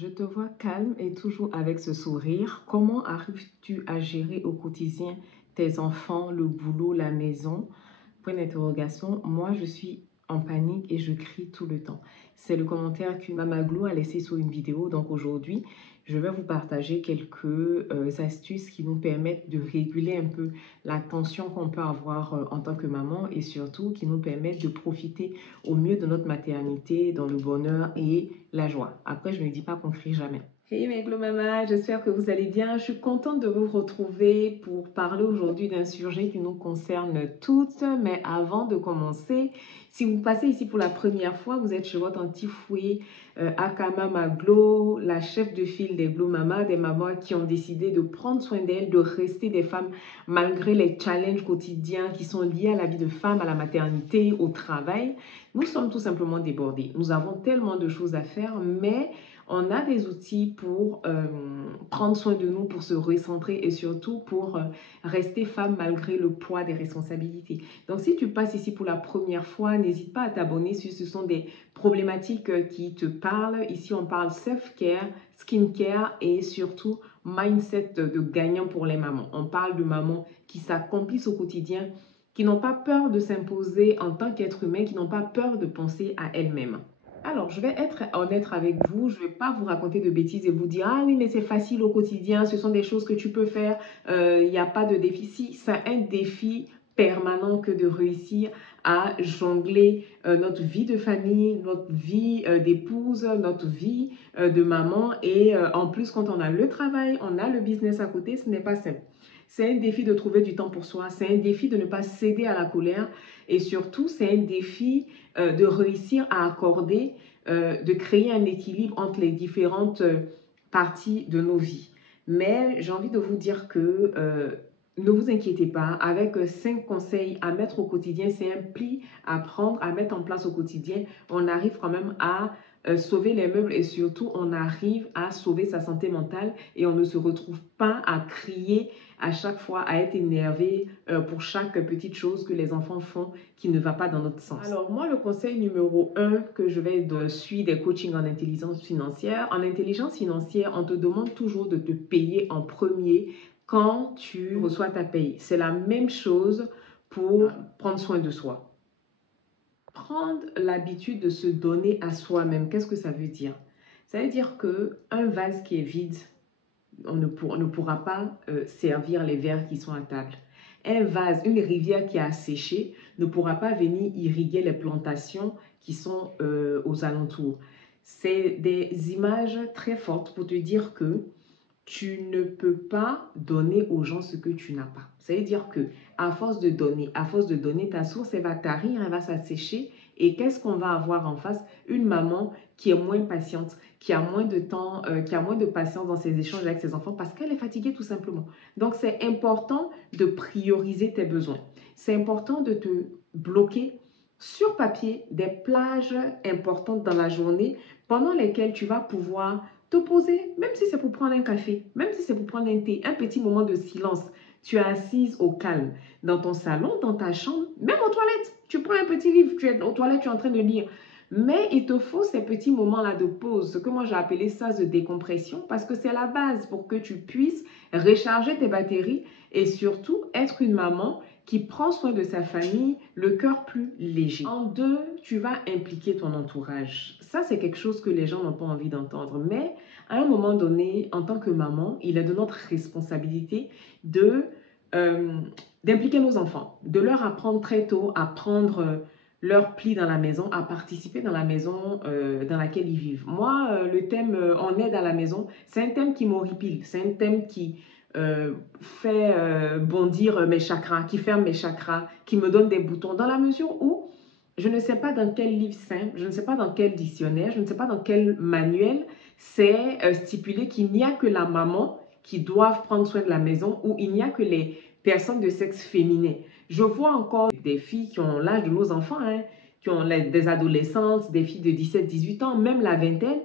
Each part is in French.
Je te vois calme et toujours avec ce sourire. Comment arrives-tu à gérer au quotidien tes enfants, le boulot, la maison? Point d'interrogation. Moi, je suis en panique et je crie tout le temps. C'est le commentaire qu'une Mama Glow a laissé sur une vidéo. Donc aujourd'hui, je vais vous partager quelques astuces qui nous permettent de réguler un peu la tension qu'on peut avoir en tant que maman et surtout qui nous permettent de profiter au mieux de notre maternité dans le bonheur et la joie. Après, je ne dis pas qu'on crie jamais. Hey mes Glow Mama, j'espère que vous allez bien. Je suis contente de vous retrouver pour parler aujourd'hui d'un sujet qui nous concerne toutes. Mais avant de commencer, si vous passez ici pour la première fois, vous êtes chez votre anti-fouet, aka Mama Glow, la chef de file des Glow Mama, des mamans qui ont décidé de prendre soin d'elles, de rester des femmes malgré les challenges quotidiens qui sont liés à la vie de femme, à la maternité, au travail. Nous sommes tout simplement débordés. Nous avons tellement de choses à faire, mais on a des outils pour prendre soin de nous, pour se recentrer et surtout pour rester femme malgré le poids des responsabilités. Donc, si tu passes ici pour la première fois, n'hésite pas à t'abonner si ce sont des problématiques qui te parlent. Ici, on parle self-care, skincare et surtout mindset de gagnant pour les mamans. On parle de mamans qui s'accomplissent au quotidien, qui n'ont pas peur de s'imposer en tant qu'être humain, qui n'ont pas peur de penser à elles-mêmes. Alors, je vais être honnête avec vous, je ne vais pas vous raconter de bêtises et vous dire « Ah oui, mais c'est facile au quotidien, ce sont des choses que tu peux faire, il n'y a pas de défi. » Si, c'est un défi permanent que de réussir à jongler notre vie de famille, notre vie d'épouse, notre vie de maman et en plus quand on a le travail, on a le business à côté, ce n'est pas simple. C'est un défi de trouver du temps pour soi, c'est un défi de ne pas céder à la colère et surtout c'est un défi de réussir à accorder, de créer un équilibre entre les différentes parties de nos vies. Mais j'ai envie de vous dire que ne vous inquiétez pas, avec 5 conseils à mettre au quotidien, c'est un pli à prendre, à mettre en place au quotidien, on arrive quand même à sauver les meubles et surtout on arrive à sauver sa santé mentale et on ne se retrouve pas à crier à chaque fois, à être énervé pour chaque petite chose que les enfants font qui ne va pas dans notre sens. Alors moi, le conseil numéro 1 que je vais suivre des coachings en intelligence financière. En intelligence financière, on te demande toujours de te payer en premier quand tu reçois ta paye. C'est la même chose pour prendre soin de soi. Prendre l'habitude de se donner à soi-même, qu'est-ce que ça veut dire? Ça veut dire qu'un vase qui est vide, on ne pourra pas servir les verres qui sont à table. Un vase, une rivière qui a séché ne pourra pas venir irriguer les plantations qui sont aux alentours. C'est des images très fortes pour te dire que tu ne peux pas donner aux gens ce que tu n'as pas. Ça veut dire que à force de donner, ta source, elle va tarir, elle va s'assécher. Et qu'est-ce qu'on va avoir en face? Une maman qui est moins patiente, qui a moins de temps, qui a moins de patience dans ses échanges avec ses enfants parce qu'elle est fatiguée tout simplement. Donc, c'est important de prioriser tes besoins. C'est important de te bloquer sur papier des plages importantes dans la journée pendant lesquelles tu vas pouvoir te poser, même si c'est pour prendre un café, même si c'est pour prendre un thé, un petit moment de silence. Tu es assise au calme, dans ton salon, dans ta chambre, même aux toilettes. Tu prends un petit livre, tu es aux toilettes, tu es en train de lire. Mais il te faut ces petits moments-là de pause, ce que moi j'ai appelé ça de décompression, parce que c'est la base pour que tu puisses recharger tes batteries et surtout être une maman qui prend soin de sa famille, le cœur plus léger. En deux, tu vas impliquer ton entourage. Ça, c'est quelque chose que les gens n'ont pas envie d'entendre. Mais à un moment donné, en tant que maman, il est de notre responsabilité d'impliquer nos enfants, de leur apprendre très tôt à prendre leur pli dans la maison, à participer dans la maison dans laquelle ils vivent. Moi, le thème en aide à la maison, c'est un thème qui m'horripile, c'est un thème qui fait bondir mes chakras, qui ferme mes chakras, qui me donne des boutons, dans la mesure où je ne sais pas dans quel livre simple, je ne sais pas dans quel dictionnaire, je ne sais pas dans quel manuel c'est stipulé qu'il n'y a que la maman qui doit prendre soin de la maison ou il n'y a que les personnes de sexe féminin. Je vois encore des filles qui ont l'âge de nos enfants, hein, qui ont des adolescentes, des filles de 17-18 ans, même la vingtaine,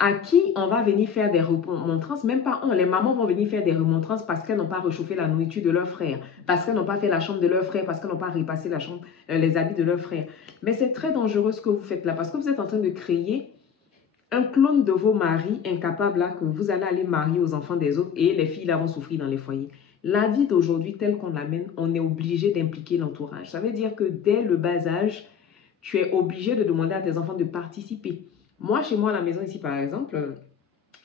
à qui on va venir faire des remontrances, même pas on, les mamans vont venir faire des remontrances parce qu'elles n'ont pas réchauffé la nourriture de leur frère, parce qu'elles n'ont pas fait la chambre de leur frère, parce qu'elles n'ont pas repassé la chambre, les habits de leur frère. Mais c'est très dangereux ce que vous faites là, parce que vous êtes en train de créer un clone de vos maris incapables là que vous allez aller marier aux enfants des autres et les filles là vont souffrir dans les foyers. La vie d'aujourd'hui telle qu'on l'amène, on est obligé d'impliquer l'entourage. Ça veut dire que dès le bas âge, tu es obligé de demander à tes enfants de participer. Moi, chez moi à la maison ici par exemple,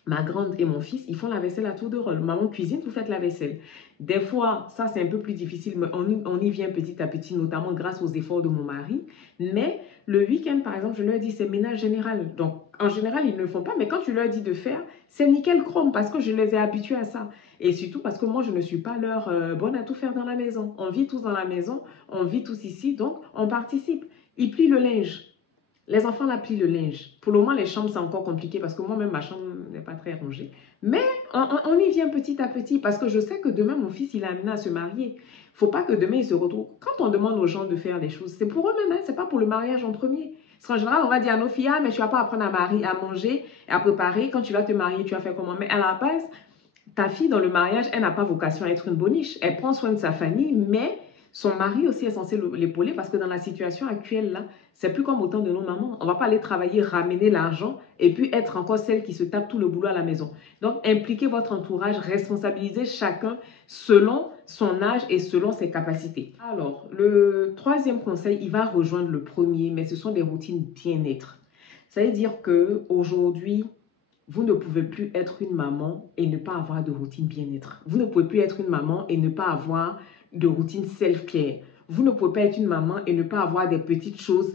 ma grande et mon fils, ils font la vaisselle à tour de rôle. Maman cuisine, vous faites la vaisselle. Des fois, ça c'est un peu plus difficile, mais on y vient petit à petit, notamment grâce aux efforts de mon mari. Mais le week-end, par exemple, je leur dis c'est ménage général. Donc, en général, ils ne le font pas, mais quand tu leur dis de faire, c'est nickel chrome parce que je les ai habitués à ça. Et surtout parce que moi, je ne suis pas leur bonne à tout faire dans la maison. On vit tous dans la maison, on vit tous ici, donc on participe. Ils plient le linge. Les enfants là plient le linge. Pour le moment, les chambres, c'est encore compliqué parce que moi-même, ma chambre n'est pas très rangée. Mais on y vient petit à petit parce que je sais que demain, mon fils, il est amené à se marier. Il ne faut pas que demain, il se retrouve. Quand on demande aux gens de faire les choses, c'est pour eux-mêmes, hein, ce n'est pas pour le mariage en premier. Parce qu'en général, on va dire à nos filles, ah, mais tu ne vas pas apprendre à manger et à préparer. Quand tu vas te marier, tu vas faire comment? Mais à la base, ta fille, dans le mariage, elle n'a pas vocation à être une boniche. Elle prend soin de sa famille, mais son mari aussi est censé l'épauler parce que dans la situation actuelle, là, c'est plus comme au temps de nos mamans. On ne va pas aller travailler, ramener l'argent et puis être encore celle qui se tape tout le boulot à la maison. Donc, impliquez votre entourage, responsabilisez chacun selon son âge et selon ses capacités. Alors, le troisième conseil, il va rejoindre le premier, mais ce sont des routines bien-être. Ça veut dire qu'aujourd'hui, vous ne pouvez plus être une maman et ne pas avoir de routine bien-être. Vous ne pouvez plus être une maman et ne pas avoir de routine self-care. Vous ne pouvez pas être une maman et ne pas avoir des petites choses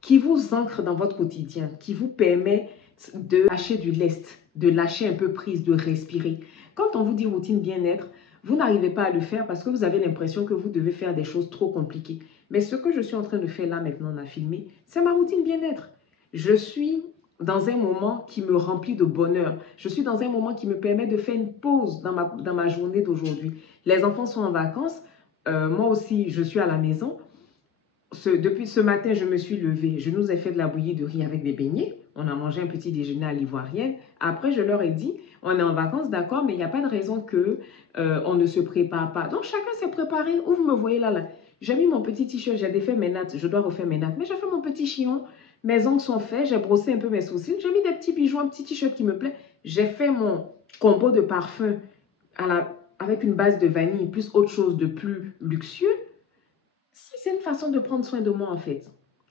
qui vous ancrent dans votre quotidien, qui vous permettent de lâcher du lest, de lâcher un peu prise, de respirer. Quand on vous dit routine bien-être, vous n'arrivez pas à le faire parce que vous avez l'impression que vous devez faire des choses trop compliquées. Mais ce que je suis en train de faire là maintenant, on a filmé, c'est ma routine bien-être. Je suis dans un moment qui me remplit de bonheur. Je suis dans un moment qui me permet de faire une pause dans ma journée d'aujourd'hui. Les enfants sont en vacances. Moi aussi, je suis à la maison. Depuis ce matin, je me suis levée. Je nous ai fait de la bouillie de riz avec des beignets. On a mangé un petit déjeuner à l'ivoirienne. Après, je leur ai dit, on est en vacances, d'accord, mais il n'y a pas de raison on ne se prépare pas. Donc, chacun s'est préparé. Où vous me voyez là. J'ai mis mon petit t-shirt, j'ai défait mes nattes. Je dois refaire mes nattes. Mais j'ai fait mon petit chignon. Mes ongles sont faits. J'ai brossé un peu mes sourcils. J'ai mis des petits bijoux, un petit t-shirt qui me plaît. J'ai fait mon combo de parfum avec une base de vanille, plus autre chose de plus luxueux. C'est une façon de prendre soin de moi en fait.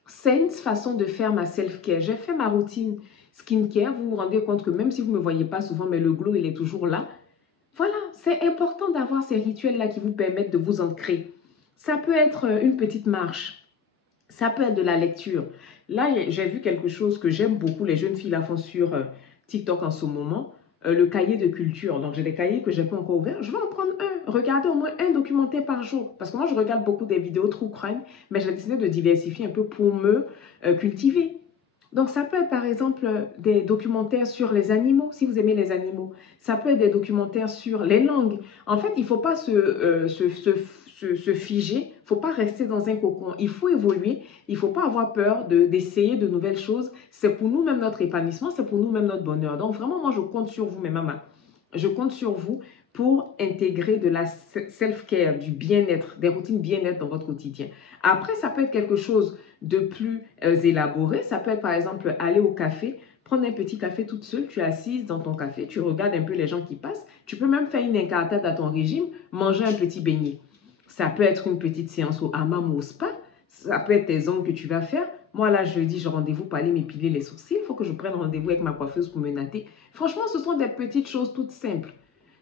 C'est une façon de faire ma self-care. J'ai fait ma routine skincare. Vous vous rendez compte que même si vous ne me voyez pas souvent, mais le glow, il est toujours là. Voilà, c'est important d'avoir ces rituels-là qui vous permettent de vous ancrer. Ça peut être une petite marche. Ça peut être de la lecture. Là, j'ai vu quelque chose que j'aime beaucoup. Les jeunes filles la font sur TikTok en ce moment. Le cahier de culture. Donc, j'ai des cahiers que je n'ai pas encore ouverts. Je vais en prendre un. Regardez au moins un documentaire par jour. Parce que moi, je regarde beaucoup des vidéos true crime, mais j'ai décidé de diversifier un peu pour me cultiver. Donc, ça peut être par exemple des documentaires sur les animaux, si vous aimez les animaux. Ça peut être des documentaires sur les langues. En fait, il ne faut pas se figer, il ne faut pas rester dans un cocon. Il faut évoluer, il ne faut pas avoir peur d'essayer de nouvelles choses. C'est pour nous-mêmes notre épanouissement, c'est pour nous-mêmes notre bonheur. Donc, vraiment, moi, je compte sur vous, mes mamans. Je compte sur vous pour intégrer de la self-care, du bien-être, des routines bien-être dans votre quotidien. Après, ça peut être quelque chose de plus élaboré. Ça peut être, par exemple, aller au café, prendre un petit café toute seule, tu es assise dans ton café, tu regardes un peu les gens qui passent. Tu peux même faire une incartade à ton régime, manger un petit beignet. Ça peut être une petite séance au hammam ou au spa. Ça peut être tes ongles que tu vas faire. Moi, là, jeudi, j'ai rendez-vous pour aller m'épiler les sourcils. Il faut que je prenne rendez-vous avec ma coiffeuse pour me natter. Franchement, ce sont des petites choses toutes simples.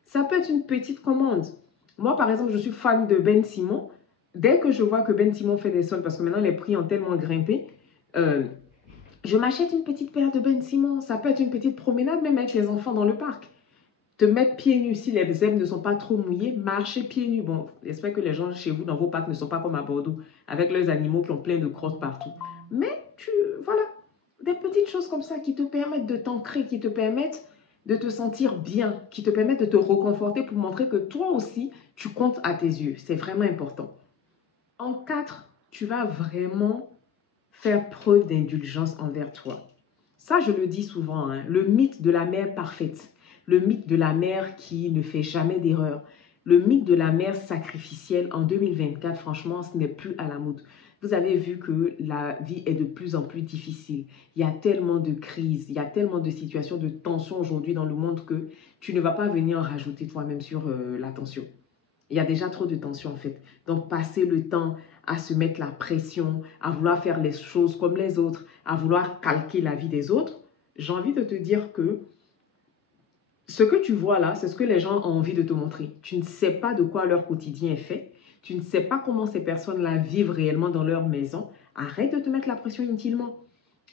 Ça peut être une petite commande. Moi, par exemple, je suis fan de Ben Simon. Dès que je vois que Ben Simon fait des soldes, parce que maintenant les prix ont tellement grimpé, je m'achète une petite paire de Ben Simon. Ça peut être une petite promenade, même avec les enfants dans le parc. Te mettre pieds nus, si les zèbres ne sont pas trop mouillés, marcher pieds nus. Bon, j'espère que les gens chez vous, dans vos parcs, ne sont pas comme à Bordeaux, avec leurs animaux qui ont plein de crottes partout. Mais, voilà, des petites choses comme ça qui te permettent de t'ancrer, qui te permettent de te sentir bien, qui te permettent de te reconforter pour montrer que toi aussi, tu comptes à tes yeux. C'est vraiment important. En 4, tu vas vraiment faire preuve d'indulgence envers toi. Ça, je le dis souvent, hein, le mythe de la mère parfaite. Le mythe de la mère qui ne fait jamais d'erreur. Le mythe de la mère sacrificielle en 2024, franchement, ce n'est plus à la mode. Vous avez vu que la vie est de plus en plus difficile. Il y a tellement de crises, il y a tellement de situations de tension aujourd'hui dans le monde que tu ne vas pas venir rajouter toi-même sur la tension. Il y a déjà trop de tension en fait. Donc, passer le temps à se mettre la pression, à vouloir faire les choses comme les autres, à vouloir calquer la vie des autres, j'ai envie de te dire que ce que tu vois là, c'est ce que les gens ont envie de te montrer. Tu ne sais pas de quoi leur quotidien est fait. Tu ne sais pas comment ces personnes-là vivent réellement dans leur maison. Arrête de te mettre la pression inutilement.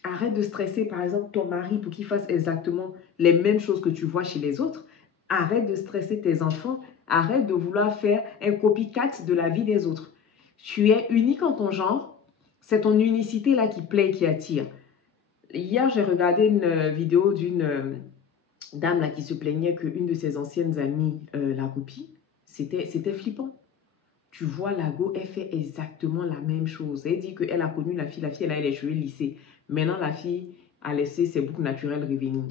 Arrête de stresser, par exemple, ton mari pour qu'il fasse exactement les mêmes choses que tu vois chez les autres. Arrête de stresser tes enfants. Arrête de vouloir faire un copycat de la vie des autres. Tu es unique en ton genre. C'est ton unicité là qui plaît et qui attire. Hier, j'ai regardé une vidéo d'une dame là qui se plaignait qu'une de ses anciennes amies la copie. C'était flippant. Tu vois, la go, elle fait exactement la même chose. Elle dit qu'elle a connu la fille elle a les cheveux lissés. Maintenant, la fille a laissé ses boucles naturelles revenir.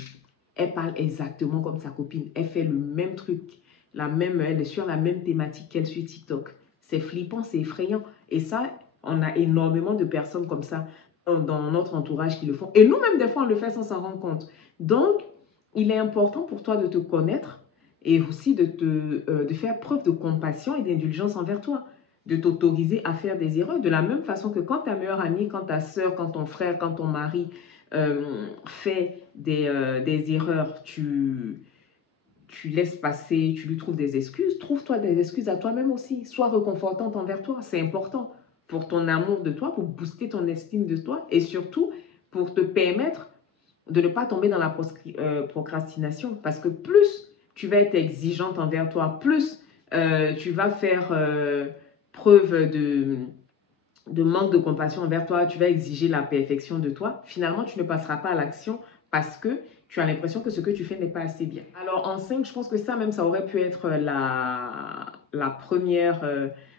Elle parle exactement comme sa copine. Elle fait le même truc, elle est sur la même thématique qu'elle sur TikTok. C'est flippant, c'est effrayant. Et ça, on a énormément de personnes comme ça dans notre entourage qui le font. Et nous-mêmes, des fois, on le fait sans s'en rendre compte. Donc, il est important pour toi de te connaître et aussi de faire preuve de compassion et d'indulgence envers toi, de t'autoriser à faire des erreurs, de la même façon que quand ta meilleure amie, quand ta soeur, quand ton frère, quand ton mari fait des erreurs, tu laisses passer, tu lui trouves des excuses, trouve-toi des excuses à toi-même aussi, sois réconfortante envers toi, c'est important pour ton amour de toi, pour booster ton estime de toi et surtout pour te permettre de ne pas tomber dans la procrastination. Parce que plus tu vas être exigeante envers toi, plus tu vas faire preuve de manque de compassion envers toi, tu vas exiger la perfection de toi. Finalement, tu ne passeras pas à l'action parce que tu as l'impression que ce que tu fais n'est pas assez bien. Alors en 5, je pense que ça même, ça aurait pu être la première,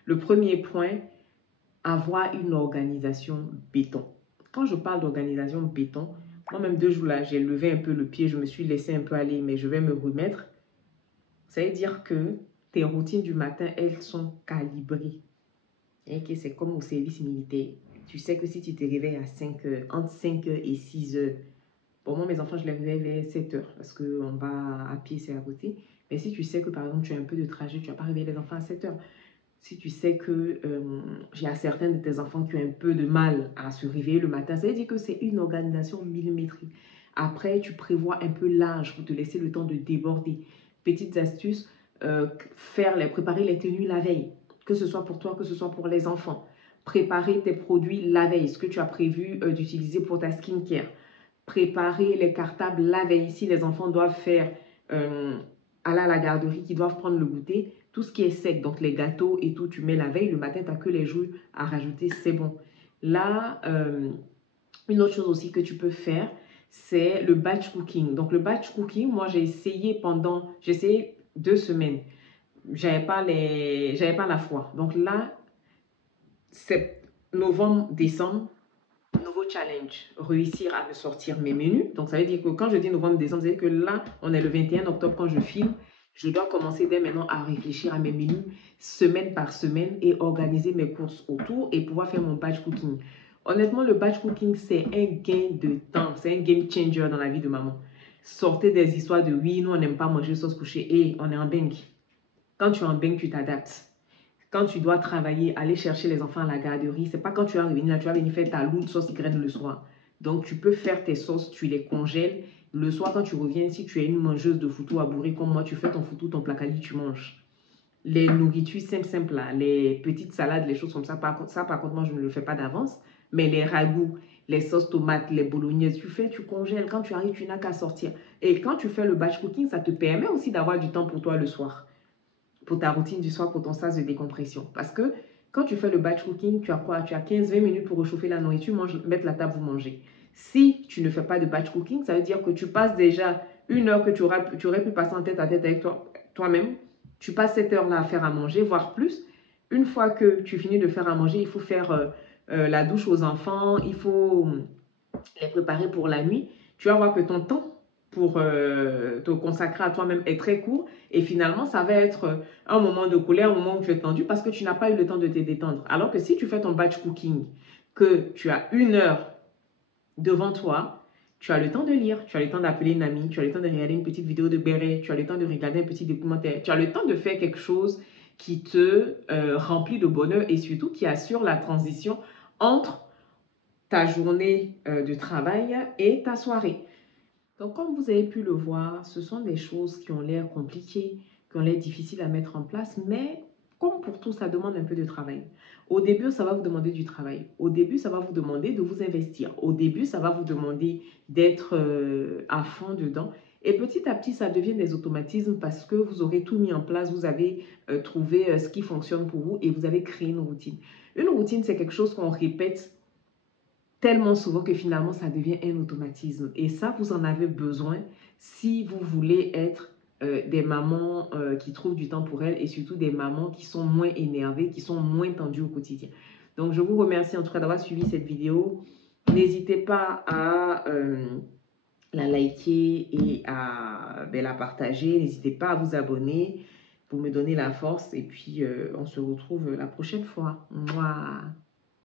le premier point, avoir une organisation béton. Quand je parle d'organisation béton, moi-même 2 jours là, j'ai levé un peu le pied, je me suis laissé un peu aller, mais je vais me remettre. Ça veut dire que tes routines du matin, elles sont calibrées. Et que c'est comme au service militaire. Tu sais que si tu te réveilles à 5 heures, entre 5 heures et 6 heures, pour moi, mes enfants, je les réveille vers 7 heures parce qu'on va à pied, c'est à côté. Mais si tu sais que par exemple, tu as un peu de trajet, tu ne vas pas réveiller les enfants à 7 heures. Si tu sais que il y a certains de tes enfants qui ont un peu de mal à se réveiller le matin, ça veut dire que c'est une organisation millimétrique. Après, tu prévois un peu large pour te laisser le temps de déborder. Petites astuces, préparer les tenues la veille, que ce soit pour toi, que ce soit pour les enfants. Préparer tes produits la veille, ce que tu as prévu d'utiliser pour ta skincare. Préparer les cartables la veille, si les enfants doivent faire aller à la garderie, qui doivent prendre le goûter, tout ce qui est sec, donc les gâteaux et tout, tu mets la veille, le matin, tu n'as que les jours à rajouter, c'est bon. Là, une autre chose aussi que tu peux faire, c'est le batch cooking. Donc le batch cooking, moi j'ai essayé 2 semaines. J'avais pas la foi. Donc là, c'est novembre, décembre, nouveau challenge, réussir à me sortir mes menus. Donc ça veut dire que quand je dis novembre, décembre, ça veut dire que là, on est le 21 octobre quand je filme. Je dois commencer dès maintenant à réfléchir à mes menus semaine par semaine et organiser mes courses autour et pouvoir faire mon batch cooking. Honnêtement, le batch cooking, c'est un gain de temps. C'est un game changer dans la vie de maman. Sortez des histoires de oui, nous, on n'aime pas manger sauce couchée et on est en bain. Quand tu es en bain, tu t'adaptes. Quand tu dois travailler, aller chercher les enfants à la garderie, c'est pas quand tu vas revenir là, tu vas venir faire ta lourde sauce graine le soir. Donc, tu peux faire tes sauces, tu les congèles. Le soir, quand tu reviens, si tu es une mangeuse de foutou à bourrer comme moi, tu fais ton foutou, ton placali, tu manges. Les nourritures simples, là, les petites salades, les choses comme ça, par contre, moi, je ne le fais pas d'avance. Mais les ragoûts, les sauces tomates, les bolognaises, tu congèles. Quand tu arrives, tu n'as qu'à sortir. Et quand tu fais le batch cooking, ça te permet aussi d'avoir du temps pour toi le soir. Pour ta routine du soir, pour ton sas de décompression. Parce que quand tu fais le batch cooking, tu as quoi? Tu as 15-20 minutes pour réchauffer la nourriture, mettre la table, vous manger. Si tu ne fais pas de batch cooking, ça veut dire que tu passes déjà 1 heure que tu aurais pu passer en tête à tête avec toi-même. Tu passes cette heure-là à faire à manger, voire plus. Une fois que tu finis de faire à manger, il faut faire la douche aux enfants, il faut les préparer pour la nuit. Tu vas voir que ton temps pour te consacrer à toi-même est très court et finalement, ça va être un moment de colère, un moment où tu es tendu parce que tu n'as pas eu le temps de te détendre. Alors que si tu fais ton batch cooking, que tu as 1 heure devant toi, tu as le temps de lire, tu as le temps d'appeler une amie, tu as le temps de regarder une petite vidéo de béret, tu as le temps de regarder un petit documentaire, tu as le temps de faire quelque chose qui te remplit de bonheur et surtout qui assure la transition entre ta journée de travail et ta soirée. Donc, comme vous avez pu le voir, ce sont des choses qui ont l'air compliquées, qui ont l'air difficiles à mettre en place, mais comme pour tout, ça demande un peu de travail. Au début, ça va vous demander du travail. Au début, ça va vous demander de vous investir. Au début, ça va vous demander d'être à fond dedans. Et petit à petit, ça devient des automatismes parce que vous aurez tout mis en place, vous avez trouvé ce qui fonctionne pour vous et vous avez créé une routine. Une routine, c'est quelque chose qu'on répète tellement souvent que finalement, ça devient un automatisme. Et ça, vous en avez besoin si vous voulez être des mamans qui trouvent du temps pour elles et surtout des mamans qui sont moins énervées, qui sont moins tendues au quotidien. Donc, je vous remercie en tout cas d'avoir suivi cette vidéo. N'hésitez pas à la liker et à la partager. N'hésitez pas à vous abonner pour me donner la force. Et puis, on se retrouve la prochaine fois. Mouah.